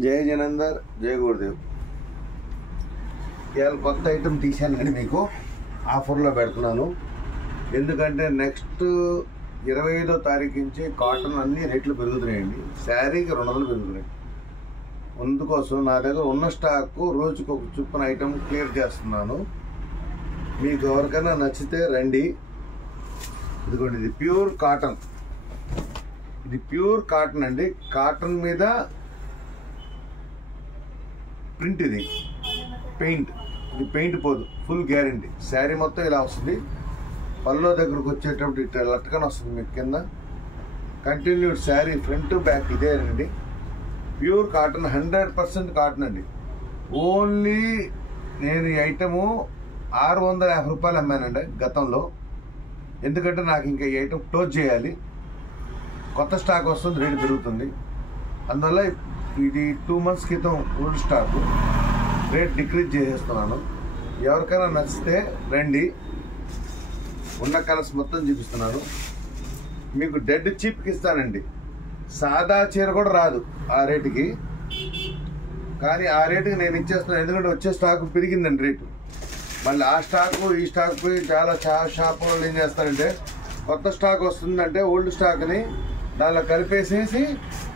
జై జనందర్, జై గురుదేవ్. ఇవాళ కొత్త ఐటమ్ తీశానండి, మీకు ఆఫర్లో పెడుతున్నాను. ఎందుకంటే నెక్స్ట్ 25వ తారీఖు నుంచి కాటన్ అన్ని రేట్లు పెరుగుతున్నాయండి. శారీకి 200 పెరుగుతున్నాయి. అందుకోసం నా దగ్గర ఉన్న స్టాక్ రోజుకు ఒక చొప్పున ఐటమ్ క్లియర్ చేస్తున్నాను. మీకు ఎవరికైనా నచ్చితే రండి. ఇదిగోండి, ఇది ప్యూర్ కాటన్. ఇది ప్యూర్ కాటన్ అండి. కాటన్ మీద ప్రింట్, ఇది పెయింట్. ఇది పెయింట్ పోదు, ఫుల్ గ్యారంటీ. శారీ మొత్తం ఇలా వస్తుంది. పల్లో దగ్గరకు వచ్చేటప్పుడు ఇట్లా లట్కన వస్తుంది మీకు కింద. కంటిన్యూడ్ శారీ ఫ్రంట్ బ్యాక్ ఇదే అండి. ప్యూర్ కాటన్, 100% కాటన్ అండి. ఓన్లీ నేను ఈ ఐటము 650 రూపాయలు అమ్మానండి గతంలో. ఎందుకంటే నాకు ఇంకా ఈ ఐటమ్ క్లోజ్ చేయాలి. కొత్త స్టాక్ వస్తుంది, రేటు పెరుగుతుంది. అందువల్ల ఇది 2 months క్రితం ఓల్డ్ స్టాక్, రేట్ డిక్రీజ్ చేసేస్తున్నాను. ఎవరికైనా నచ్చితే రండి. ఉన్న కలర్స్ మొత్తం చూపిస్తున్నాను. మీకు డెడ్ చీప్కి ఇస్తానండి. సాదా చీర కూడా రాదు ఆ రేటుకి, కానీ ఆ రేటుకి నేను ఇచ్చేస్తున్నాను. ఎందుకంటే వచ్చే స్టాక్ పెరిగిందండి రేటు. మళ్ళీ ఆ స్టాకు ఈ స్టాక్ పోయి చాలా షాప్ వాళ్ళు ఏం చేస్తారంటే, కొత్త స్టాక్ వస్తుందంటే ఓల్డ్ స్టాక్ని దానిలో కలిపేసేసి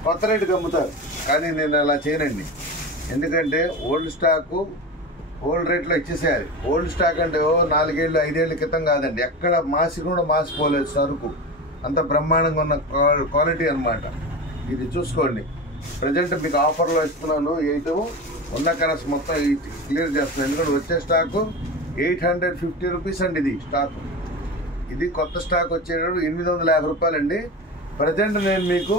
కొత్త రేటుకి అమ్ముతారు. కానీ నేను అలా చేయనండి. ఎందుకంటే ఓల్డ్ స్టాకు ఓల్డ్ రేట్లో ఇచ్చేసేయాలి. ఓల్డ్ స్టాక్ అంటే 4 ఏళ్ళు 5 ఏళ్ళ క్రితం కాదండి. ఎక్కడ మాసి కూడా మాసిపోలేదు సరుకు. అంత బ్రహ్మాండంగా ఉన్న క్వాలిటీ అనమాట. ఇది చూసుకోండి. ప్రజెంట్ మీకు ఆఫర్లో ఇస్తున్నాను. ఉన్న కలర్స్ మొత్తం క్లియర్ చేస్తున్నాను. ఎందుకంటే వచ్చే స్టాకు 850 రూపీస్ అండి. ఇది స్టాక్, ఇది కొత్త స్టాక్ వచ్చేటప్పుడు 850 రూపాయలు అండి. ప్రజెంట్ నేను మీకు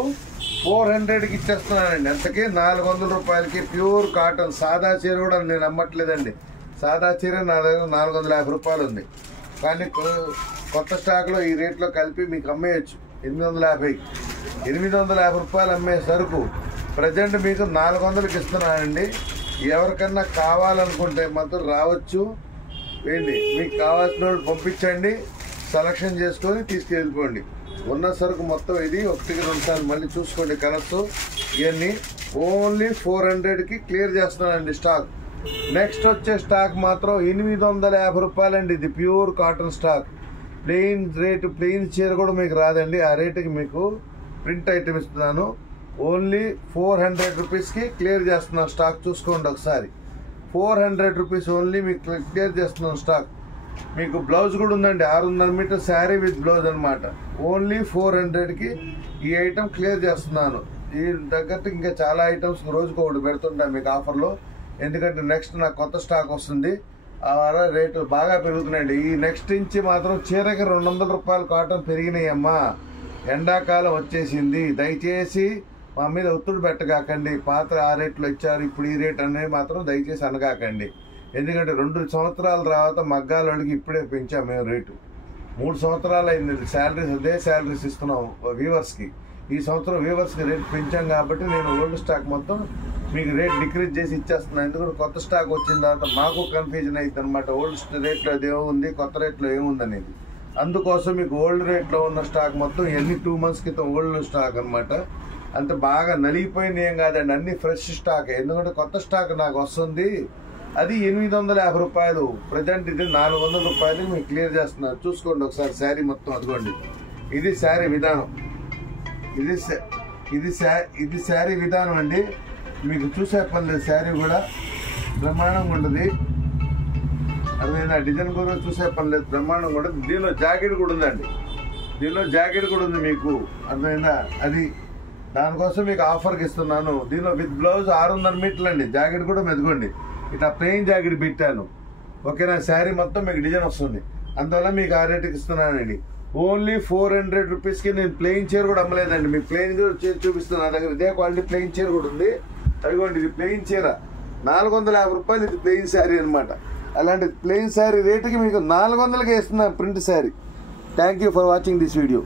400కి ఇచ్చేస్తున్నానండి. అంతకే 400 రూపాయలకి ప్యూర్ కాటన్. సాదా చీర కూడా నేను అమ్మట్లేదండి. సాదా చీర నా దగ్గర 450 రూపాయలు ఉంది. కానీ కొత్త స్టాక్లో ఈ రేట్లో కలిపి మీకు అమ్మేయచ్చు 850. 850 రూపాయలు అమ్మే సరుకు ప్రజెంట్ మీకు 400కి ఇస్తున్నానండి. ఎవరికన్నా కావాలనుకుంటే మాత్రం రావచ్చు. ఏంటి, మీకు కావాల్సిన వాళ్ళు పంపించండి, సెలక్షన్ చేసుకొని తీసుకెళ్ళిపోండి. ఉన్న సరుకు మొత్తం ఇది 1-2 సార్లు మళ్ళీ చూసుకోండి. కలర్స్ ఇవన్నీ ఓన్లీ 400కి క్లియర్ చేస్తున్నానండి స్టాక్. నెక్స్ట్ వచ్చే స్టాక్ మాత్రం 850 రూపాయలండి. ఇది pure cotton stock. Plain rate, plain చీర కూడా మీకు రాదండి. ఆ రేటుకి మీకు ప్రింట్ ఐటమ్ ఇస్తున్నాను. ఓన్లీ 400 రూపీస్కి క్లియర్ చేస్తున్నాను స్టాక్. చూసుకోండి ఒకసారి. 400 రూపీస్ ఓన్లీ మీకు క్లియర్ చేస్తున్నాను స్టాక్. మీకు బ్లౌజ్ కూడా ఉందండి. 600 మీటర్ శారీ విత్ బ్లౌజ్ అనమాట. ఓన్లీ 400కి ఈ ఐటమ్ క్లియర్ చేస్తున్నాను. ఈ తగ్గట్టు ఇంకా చాలా ఐటమ్స్ రోజుకు ఒకటి పెడుతుంటాను మీకు ఆఫర్లో. ఎందుకంటే నెక్స్ట్ నాకు కొత్త స్టాక్ వస్తుంది. ఆ రేట్లు బాగా పెరుగుతున్నాయండి. ఈ నెక్స్ట్ నుంచి మాత్రం చీరకి 200 రూపాయలు కాటన్ పెరిగినాయమ్మా. ఎండాకాలం వచ్చేసింది. దయచేసి మా మీద ఒత్తిడి పెట్టగాకండి. పాత ఆ రేట్లో ఇచ్చారు, ఇప్పుడు ఈ రేట్ అనేది మాత్రం దయచేసి అనగాకండి. ఎందుకంటే 2 సంవత్సరాల తర్వాత మగ్గాల వాళ్ళకి ఇప్పుడే పెంచాం మేము రేటు. 3 సంవత్సరాలు అయింది. శాలరీస్ అదే శాలరీస్ ఇస్తున్నాం వీవర్స్కి. ఈ సంవత్సరం వీవర్స్కి రేట్ పెంచాం కాబట్టి నేను ఓల్డ్ స్టాక్ మొత్తం మీకు రేట్ డిక్రీజ్ చేసి ఇచ్చేస్తున్నాను. ఎందుకంటే కొత్త స్టాక్ వచ్చిన తర్వాత మాకు కన్ఫ్యూజన్ అవుతుంది అనమాట. ఓల్డ్ రేట్లో అది ఏముంది, కొత్త రేట్లో ఏముంది అనేది. అందుకోసం మీకు ఓల్డ్ రేట్లో ఉన్న స్టాక్ మొత్తం ఎన్ని 2 months క్రితం ఓల్డ్ స్టాక్ అనమాట. అంత బాగా నలిగిపోయింది ఏం కాదండి, అన్ని ఫ్రెష్ స్టాక్. ఎందుకంటే కొత్త స్టాక్ నాకు వస్తుంది. అది 850 రూపాయలు. ప్రజెంట్ ఇది 400 రూపాయలు మీకు క్లియర్ చేస్తున్నారు. చూసుకోండి ఒకసారి శారీ మొత్తం. అదిగోండి, ఇది శారీ విధానం. ఇది శారీ విధానం అండి. మీకు చూసే పని లేదు. శారీ కూడా బ్రహ్మాండంగా ఉంటుంది. అదేనా డిజైన్ కూడా చూసే పని లేదు, బ్రహ్మాండంగా ఉంటుంది. దీనిలో జాకెట్ కూడా ఉందండి. దీనిలో జాకెట్ కూడా ఉంది మీకు, అర్థమైందా? అది దానికోసం మీకు ఆఫర్కి ఇస్తున్నాను. దీనిలో విత్ బ్లౌజ్ 600 మీటర్లు అండి. జాకెట్ కూడా మెదుకోండి. ఇట్లా ప్లెయిన్ జాకెట్ పెట్టాను. ఓకేనా? శారీ మొత్తం మీకు డిజైన్ వస్తుంది. అందువల్ల మీకు ఆ రేటుకి ఇస్తున్నానండి. ఓన్లీ 400 రూపీస్కి. నేను ప్లెయిన్ చీర కూడా అమ్మలేదండి. మీకు ప్లెయిన్ చీర చూపిస్తున్నాను. నా దగ్గర ఇదే క్వాలిటీ ప్లెయిన్ చీర కూడా ఉంది. అదిగోండి, ఇది ప్లెయిన్ చీర 450 రూపాయలు. ఇది ప్లెయిన్ శారీ అనమాట. అలాంటి ప్లెయిన్ శారీ రేటుకి మీకు 400కే ఇస్తున్నాను print sari. Thank you for watching this video.